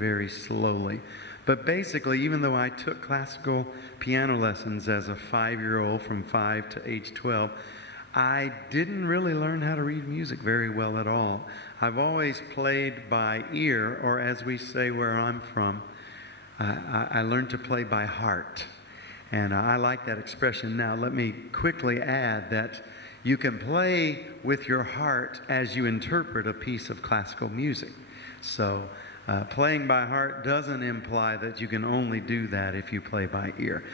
very slowly. But basically, even though I took classical piano lessons as a 5-year-old from 5 to age 12, I didn't really learn how to read music very well at all. I've always played by ear, or as we say where I'm from, I learned to play by heart. And I like that expression. Now, let me quickly add that you can play with your heart as you interpret a piece of classical music. So, playing by heart doesn't imply that you can only do that if you play by ear.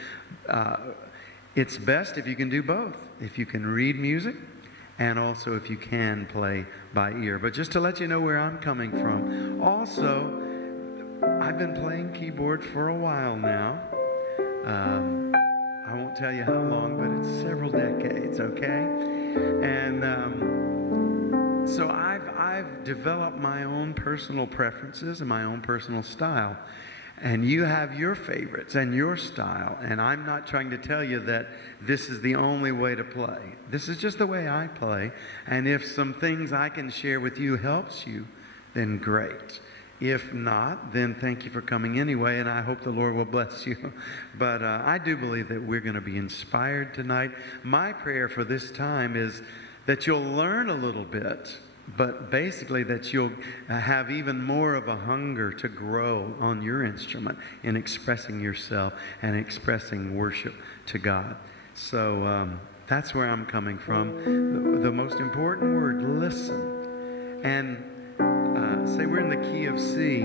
It's best if you can do both. If you can read music and also if you can play by ear. But just to let you know where I'm coming from. Also, I've been playing keyboard for a while now. I won't tell you how long, but it's several decades, okay? And so I've developed my own personal preferences and my own personal style. And you have your favorites and your style. And I'm not trying to tell you that this is the only way to play. This is just the way I play. And if some things I can share with you helps you, then great. If not, then thank you for coming anyway, and I hope the Lord will bless you. But I do believe that we're going to be inspired tonight. My prayer for this time is that you'll learn a little bit, but basically that you'll have even more of a hunger to grow on your instrument in expressing yourself and expressing worship to God. So that's where I'm coming from. The most important word, listen. And say we're in the key of C.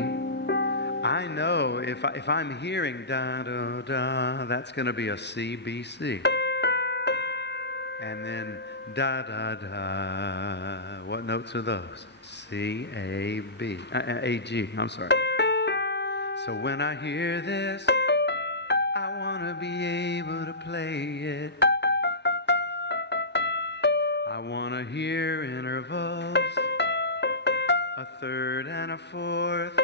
I know if I'm hearing da da da, that's going to be a C B C, and then da da da. What notes are those? C A B A G. I'm sorry. So when I hear this, I want to be able to play it. I want to hear intervals. A third and a fourth.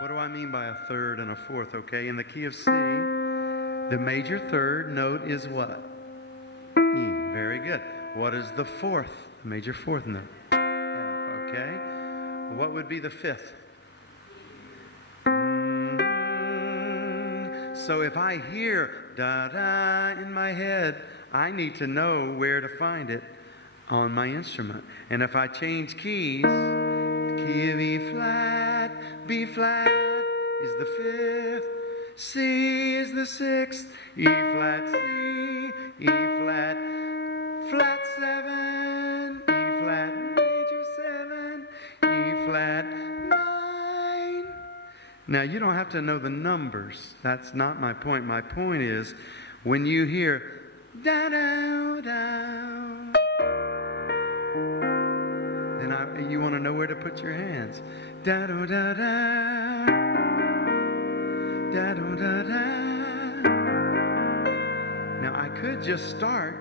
What do I mean by a third and a fourth? Okay, in the key of C, the major third note is what? E. Very good. What is the fourth? The major fourth note? F. Okay. What would be the fifth? So if I hear da da in my head, I need to know where to find it on my instrument. And if I change keys, key of E flat, B flat is the fifth, C is the sixth, E flat C, E flat, flat 7, E flat major 7, E flat 9. Now you don't have to know the numbers. That's not my point. My point is when you hear da da da, and you want to know where to put your hands. Da da da da, da da da da. Now I could just start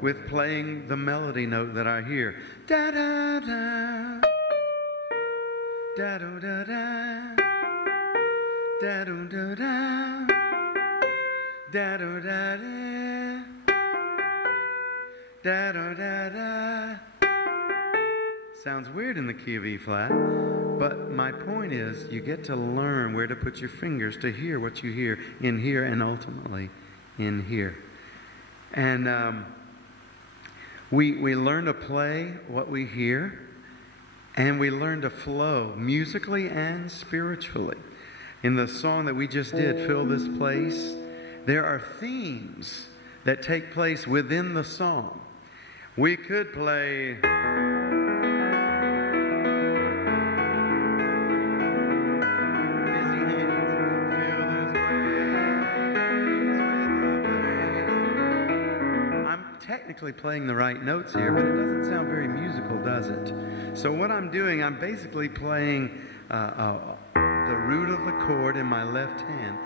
with playing the melody note that I hear. Da da da, da da da da, da da da da, da da da da, da da da da. Sounds weird in the key of E flat, but my point is you get to learn where to put your fingers to hear what you hear in here and ultimately in here. And we learn to play what we hear, and we learn to flow musically and spiritually. In the song that we just did, Fill This Place, there are themes that take place within the song. We could play... technically playing the right notes here, but it doesn't sound very musical, does it? So what I'm doing, I'm basically playing the root of the chord in my left hand.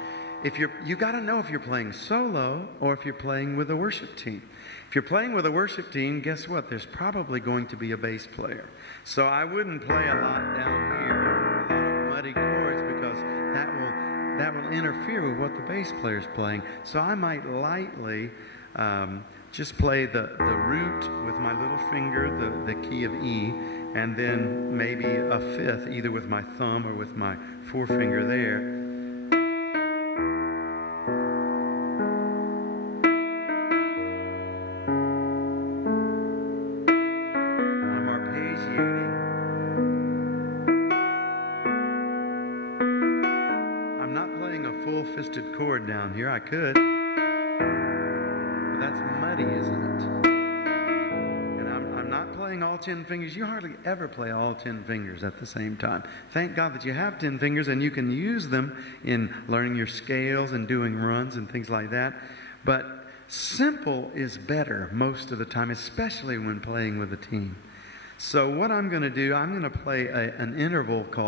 You got to know if you're playing solo or if you're playing with a worship team. If you're playing with a worship team, guess what? There's probably going to be a bass player. So I wouldn't play a lot down here, a lot of muddy chords, because that will interfere with what the bass player's playing. So I might lightly just play the root with my little finger, the key of E, and then maybe a fifth, either with my thumb or with my forefinger there. I'm arpeggiating. I'm not playing a full-fisted chord down here. I could. But that's muddy, isn't it? And I'm not playing all 10 fingers. You hardly ever play all 10 fingers at the same time. Thank God that you have 10 fingers and you can use them in learning your scales and doing runs and things like that. But simple is better most of the time, especially when playing with a team. So what I'm going to do, I'm going to play an interval called